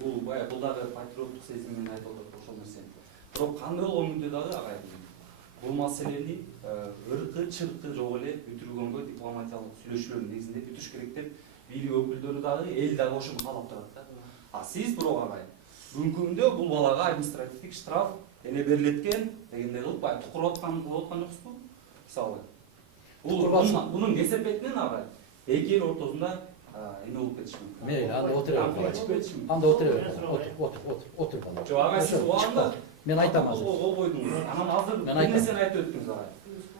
бул дагы патриоттук сезим менен айтып атат ошол нерсени. Бирок кандай болгон күндө дагы агайын бул маселени ыркы чыркы жок эле бүтүргөнгө дипломатиялык сүйлөшүүлөр негизинде бүтүш керек деп бийлик өкүлдөрү дагы эл дагы ошону каалап турат да. А сиз бирок агайын бүгүнкү күндө бул балага административдик штраф эне берилеткен дегендей кылып баягы тукуруп аткан жокпузбу? Мисалы. Бунун кесепетинен агайын эки эл ортосунда эме болуп кетиши мүмкүн. Мейли, анда отура. Анда отура. Отур бала. Жок, агай сиз убагында мен айтам азыр. Кол койдуңуз. Анан азыр бир нерсени айтып өттүңүз агай.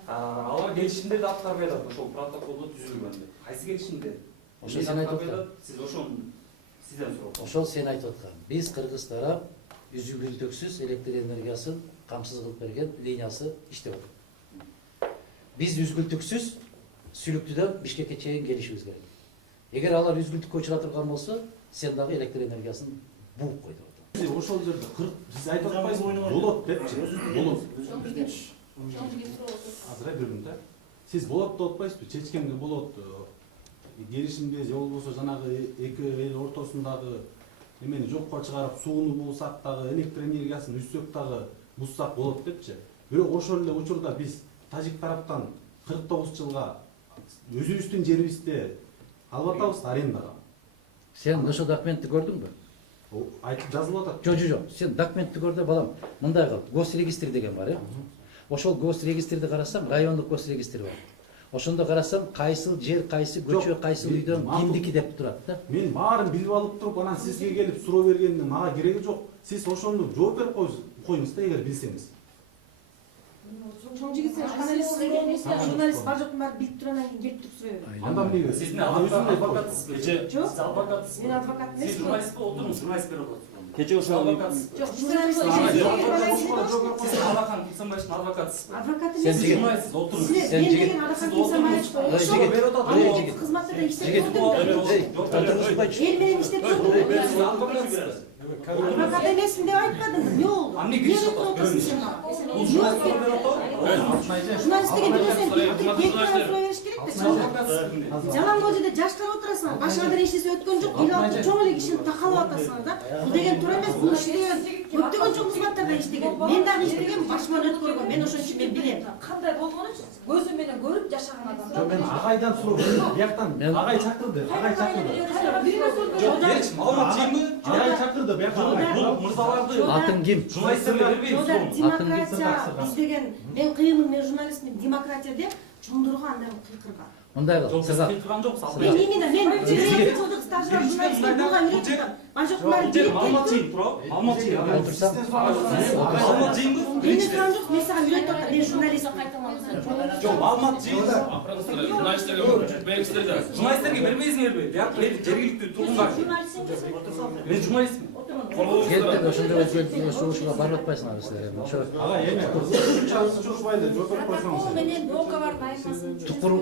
Алар келишимдерди аткарып берет ошол протоколдо түзүлгөндө. Кайсы келишимдер? Ошол сен айтып аткан. Сиз ошону сизден сурап. Ошол сен айтып аткан. Биз кыргыз тарап үзүлдүктүксүз электр энергиясын камсыз кылып берген линиясы иштеп атат. Биз үзгүлтүксүз Сүлүктүдөн Бишкекке чейин келишибиз керек. Эгер алар үзгүлтүккө учура турган болсо, сен дагы электр энергиясын бууп кой деп атат. Ошол жерде сиз айтып атпайсызбы? Болот депчи. Болот. Азыр бир күн да. Сиз болот деп атпайсызбы? Чечкенде болот. Келишимде же болбосо жанагы эки эл ортосундагы эмени жокко чыгарып, сууну булсак дагы, электр энергиясын үзсөк дагы буссак болот депчи. Бирок ошол эле учурда биз тажик тараптан 49 жылга өзүбүздүн жерибизде алып атабыз арендага. Сен ошол документти көрдүңбү? Айтып жазылып атат. Жок. Сен документти көрдү, балам. Мындай кыл. Госрегистр деген бар, Ошол госрегистрди карасам, райондук госрегистр бар. Ошондо карасам, кайсыл жер, кайсы көчө, кайсыл үйдөн кимдики деп турат да. Мен баарын билип алып туруп, анан сизге келип суроо бергенде мага кереги жок. Сиз ошону жооп берип коюңуз да, эгер билсеңиз. Журналист бар жоктун баары билип туруп анан кийин келип туруп сурай берет. Анда эмнеге? Сиз адвокатсызбы? Жок. Сиз адвокатсызбы? Мен адвокат эмесмин. Сиз журналистпи? Отуруңуз, журналист берип атат. Кече ошол Жок, журналист. Сиз Алахан Кимсанбаевдин адвокатысызбы? Адвокат Сен эмес. Журналист, отуруңуз. Силер мен деген Алахан Кимсанбаевчы. Ошого берип атат. Кызматта иштеп турдум. Эл менен иштеп турдум. Сиз адвокатсызбы? Адвокат эмесмин деп айтпадым. Эмне болду? Эмне киришип атасыз? Бул журналистке берип атат. Журналист деген бирнерсени билип сурай бериш керек да. Жалаң бул жерде жаштар отурасыңар. Башыңа бир эчтеси өткөн жок. Эл алты чоң эле кишини такалап атасыңар да. Бул деген туура эмес. Бул иштеген көптөгөн чоң кызматтарда иштеген. Мен дагы иштеген, башыман өткөргөн. Мен ошон үчүн мен билем. Кандай болгонучу көзү менен көрүп жашаган адам. Мен агайдан суроо бердим. Бияктан агай чакырды. Жок, эч маалымат жейинби? Агай чакырды. Бул мырзаларды Атың ким? журналисттерге бербейбиз. Демократия биз деген мен кыймын, мен журналистмин. Демократия деп чоңдурга андай кыйкырган. Мындай кыл, сага. Кыйкырган жоксуз. Мен мен жылдык стажга журналистика буга үйрөттүм. Бажоктун баары Жер маалымат жейин, тура. Маалымат жейин. Отурсам. Маалымат жейинби? Мен турган жок, мен сага үйрөтүп атам. Мен журналист. Жок, маалымат жейин. Журналисттерге бербейсиңерби? Жергиликтүү тургундар. Мен журналистмин. Келип ошондой ошого барып атпайсыңар силер. Ошо Агай эме кызчасы чурбайды. Жооп берип койсоңуз. Менен договорун айырмасын. тукур.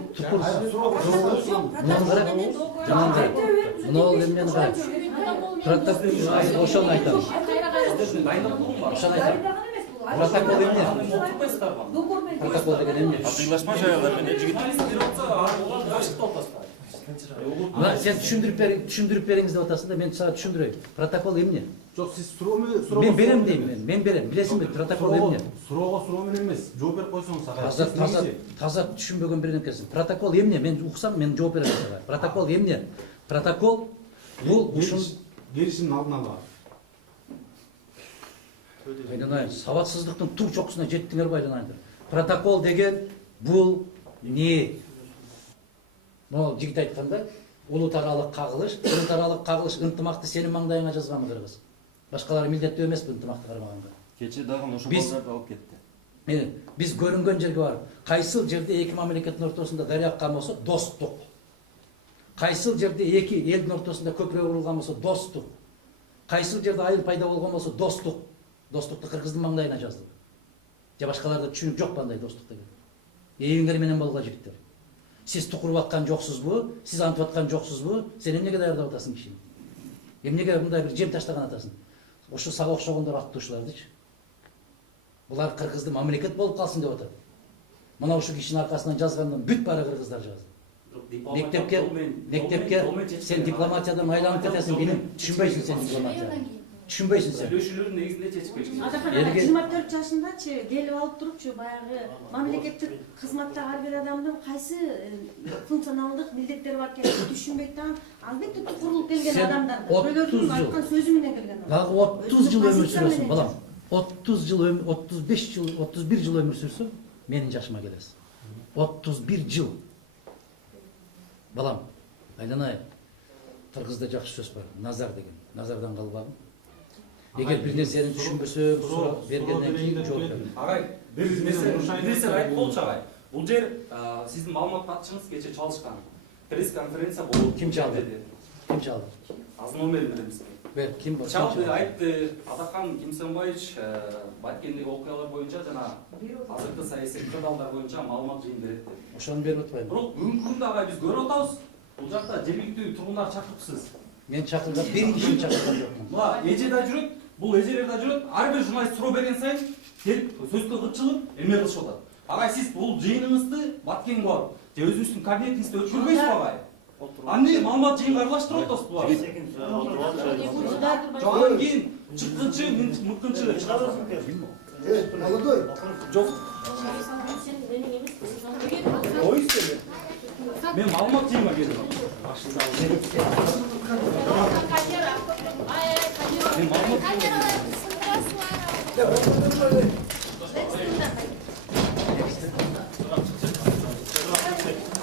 Мына эмнени кара. Протокол ошону айтам. Ошону айтам. Протокол эмне? Протокол деген эмне? Соглашмаш аялдар менен жигит. Сен түшүндүрүп бериңиз деп атасың да, мен сага түшүндүрөйүн. Протокол эмне? Жок, сиз суроо Мен берем дейм, мен берем. Билесиңби, протокол эмне? Суроо менен эмес, жооп берип койсоңуз агай. Таза түшүнбөгөн бирденекесиң. Протокол эмне? Мен уксам, мен жооп берем сага. Протокол эмне? Протокол бул ушун келишимдин алдын ала. Айданайын, сабатсыздыктын тур чокусуна жеттиңер го айданайындар. Протокол деген бул не? Могу жигит айткандай, улутаралык кагылыш ынтымакты сенин маңдайыңа жазганбы кыргыз. Башкалары милдеттүү эмеспи ынтымакты кармаганга. Кече дагы ошол балдарды алып кетти. Биз көрүнгөн жерге барып, кайсыл жерде эки мамлекеттин ортосунда дарыя аккан болсо достук. Кайсыл жерде эки элдин ортосунда көпүрө курулган болсо достук. Кайсыл жерде айыл пайда болгон болсо достук. Достукту кыргыздын маңдайына жаздык. Же башкаларда түшүнүк жок кандай достук деген. Эйиңер менен болгон жигиттер. Сиз тукуруп аткан жоксузбу? Сиз антып аткан жоксузбу? Сен эмнеге даярдап атасың кишини? Эмнеге мындай бир жем таштаган атасың? Ошо сага окшогондор аттуушулардычы. Булар кыргызды мамлекет болуп калсын деп атат. Мына ушул кишинин аркасынан жазгандан бүт баары кыргыздар жазды. мектепке сен дипломатиядан айланып кетесің, мені түшінбейсің сен дипломатияны. Түшінбейсің сен. Сүйлөшүүлөрдүн негизинде чечип келишкен. Атакан 24 жашындачы келип алып турупчу баягы мамлекеттик кызматтагы ар бир адамдын кайсы функционалдык милдеттери бар экенин түшүнбөйт да, албетте курулуп келген Сен адамдар. 30 Көйлөрдүн жыл. айткан сөзү менен келген адам. Дағы 30 жыл өмір сүресің, балам. 30 жыл, 35 жыл, 31 жыл өмір сүрсің, менің жашыма келесің. 31 жыл. Балам, айланай, Қырғызда жақсы сөз бар, назар деген. Назардан қалбағын. Егер бір нәрсені түшінбесең, сұрақ бергеннен кейін жауап бер. Агай, бир нерсе айтып болчу агай. Бул жер сиздин маалымат катчыңыз кече чалышкан. Пресс-конференция болуп Ким чалды? Ким чалды? Азыр номерин беребиз. Бер, ким бар? Чалды, айтты, Атакан Кимсенбаевич Баткендеги окуялар боюнча жана азыркы саясий кырдаалдар боюнча маалымат жыйын берет деп. Ошону берип атпайбы. Бирок бүгүнкү күндө агай биз көрүп атабыз. Бул жакта жергиликтүү тургундар чакырыпсыз. Мен чакырган бир кишини чакырган жокмун. Мына эже да жүрөт, бул эжелер да жүрөт. Ар бир журналист суроо берген сайын келип сөзгө кытчылып эме кылышып атат. Агай сиз бул жыйыныңызды Баткенге барып, же өзүңүздүн кабинетиңизде өткөрбөйсүзбү агай? Аны маалымат жыйынга аралаштырып атасыз булар. Жоган кийин чыккынчы, мыккынчы чыгасыз. Молодой. Жок, мен маалымат жыйынга келдим. Мен маалымат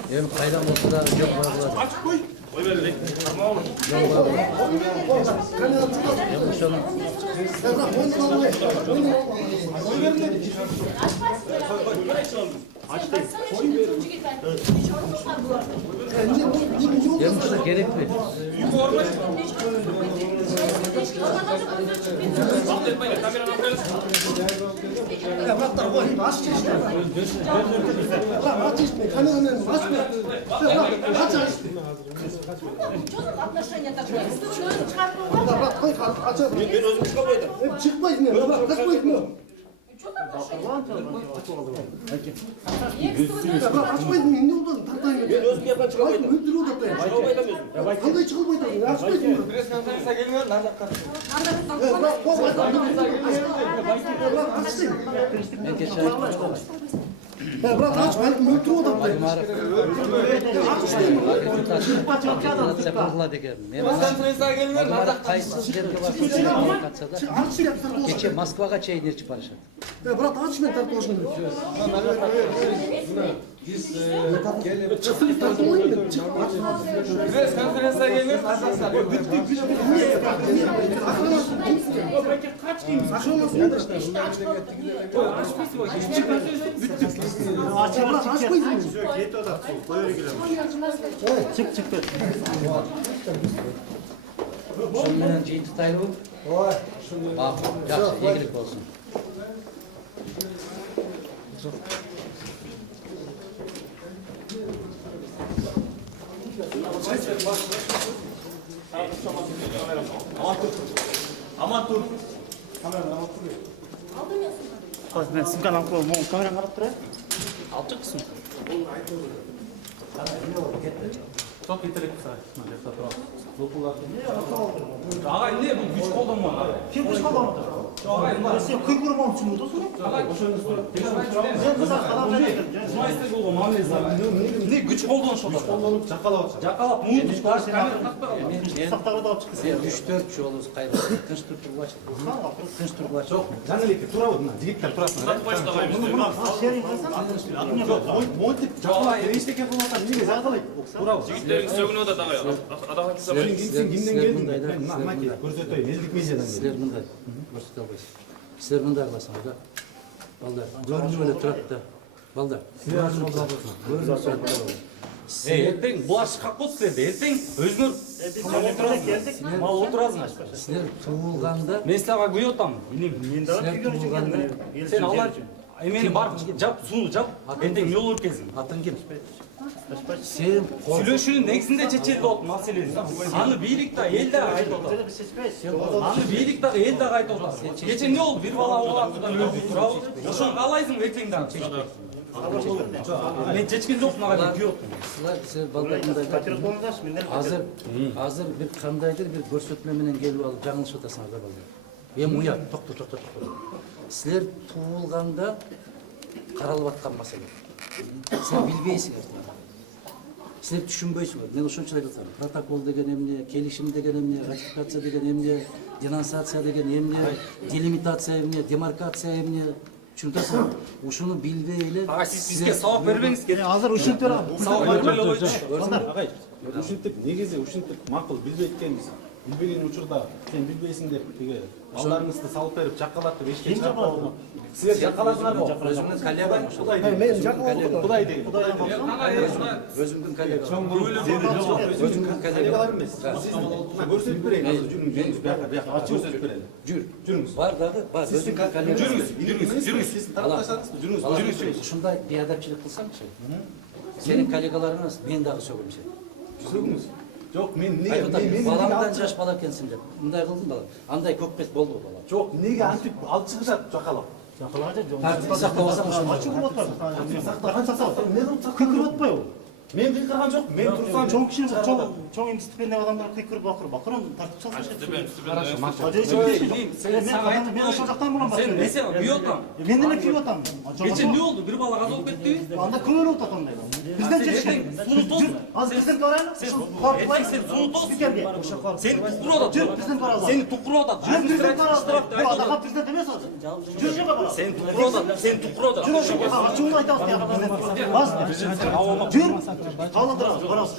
Эми кайдан болсо да жок баргыла. Açık koy. Ошону эми ушуна керекпи? Bıraklar koy. Aç işte. Bırak aç işte. Kameranın aç mı? Bırak aç işte. Bırak koy aç. Ben özüm çıkamaydım. Çıkmayız mı? Bırak kaçmayız mı? Bırak açmayız mı? Ne oldu? Tatlayın. Ben özüm yapan çıkamaydım. Öldürü o tatlayın. Çıkamaydım. Kanday çıkamaydım. Açmayız mı? Pres konferansa gelmiyor. Nerede kaçtın? Bırak koy. Bırak aç işte. Мен кече айтып Bırak aç. Ben öldürü o tatlayın. аккредитация кылгыла деген. Мен Алмара кайсы жерге барсам катса да Aç yapsın. кече Москвага чейин ээрчип барышат. Bırak aç ben tartışmayın. Çıksın tartışmayın mı? Press konferansa gelmiyor, arkadaşlar. Kaç kim? Saçmalamasın arkadaşlar. Bırak açmayız mı? Ошону менен жыйынтыктайлыбы? Бак, жакшы, ийгилик болсун. Aman dur. Ben sımkan alıp koyayım. Kamerayı alıp durayım. Alacak mısın? Çok yeterli kısa. Агай эмне бул күч колдонмо? Kim kuş kalamadı? Sen kıy kurup olmuşsun burada sonra. Журналисттер болгон мамилеси бар. Эмне күч колдонушуп атат? Колдонуп жакалап атышат. Жакалап, муну камера тактап. Сақтағырды алып çıkın. Сен 3-4 жолу кайда тынч туруп ач. Тынч туруп ач. Жок, жаңы элекке турабы мына жигиттер турасыңар. Şehrin kılsan. Монтип жакалап эчтеке кылып атат. Эмнеге жакалайт? Турабы. Жігіттердің сөгіні да тағай. Адаға кесе Сен кимден келдиң? Мен мына көрсөтөйүн. Элдик медиадан Силер келдим. мындай көрсөтө албайсыз. Силер мындай кыласыңар да. Балдар, көрүнүп эле турат да. Балдар, көрүнүп турат. Көрүнүп турат. Эртең булар чыккан болсо силерде эртең өзүңөр мал отурасыңар. Силер туулганда, Мен сага күйүп атам. силер туулганда Сен алар эмени барып жап, сууну жап, эртең жол өркезиң. атың ким? Сен Сүйлөшүүнүн негизинде чечилип атат маселе. Аны бийлик да эл да айтып атат. Аны бийлик да эл да айтып атат. Кече эмне болду? Бир бала оолактыдан өлдү турабы? Ошону каалайсың эртең дагы. Мен чечкен жоқпын ага дейм. Силер балдар азыр бир кандайдыр бир көрсөтмө менен келип алып жаңылышып атасыңар да балдар. Эми уят, токто. Силер туулганда каралып аткан маселе. Силер билбейсиңер. Силер түшүнбөйсүңөр. Мен ошончо айтып атам. Протокол деген эмне, келишим деген эмне, ратификация деген эмне, денонсация деген эмне, делимитация эмне, демаркация эмне. Түшүнүп атасыңар. Ушуну билбей эле. Ага сиз бизге сабак бербеңиз керек. Азыр ушинтип Сабак бербей эле койчу. Агай, ушинтип негизи ушинтип макул билбейт экенбиз. Билбеген учурда сен билбейсиң деп тиги балдарыңызды салып берип жаккалатып эшикке чыгарып койгон. Силер жаккаласыңарбы? Өзүңдүн коллегам ошол. мен жакып Кудай деген. Өзүңдүн коллегам. Өзүңүздүн коллегалар эмес. Сиз көрсөтүп берейин. Азыр жүрүңүз. Бияка ачып көрсөтүп берели. Жүрүңүз. Бар дагы, бар. Өзүңдүн коллегам. Жүрүңүз. Сиз тарапташасызбы? Жүрүңүз. Ушундай беадапчылык кылсаңчы. Сенин коллегаларың эмес, мен дагы сөгөм сени. Жүрүңүз. Жок, мен неге Айтып атам, баламдан жаш бала экенсиң деп. Мындай кылдым балам. Андай көп бет болду бала. жок, неге антип алып чыгышат жакалап? Тартипти сактабасаң ошондой. кыйкырып атпайбы? Мен кыйкырган жок, мен турсам Чоң киши, чоң эң стипендия адамдар кыйкырып бакырып, тартип салсаң. Мен ошол жактан булам. Мен сен күйүп атам. Мен деле күйүп атам. Кече эмне болду? Бир бала каза болуп кетти. Анда күбөлүп атат андай. Бизден чечкен. Азыр президент барайлы. Сен суну тос. Сени тукуруп атат. Жүр, президент баралы. Сени тукуруп атат. Жүр, президент баралы. Бу адага президент эмес азыр. Жүр жерге баралы. Сени тукуруп атат. Сени тукуруп атат. Жүр ошоға, ачуunu айтабыз тияка президент. Бас. Жүр. Калдырабыз, барабыз.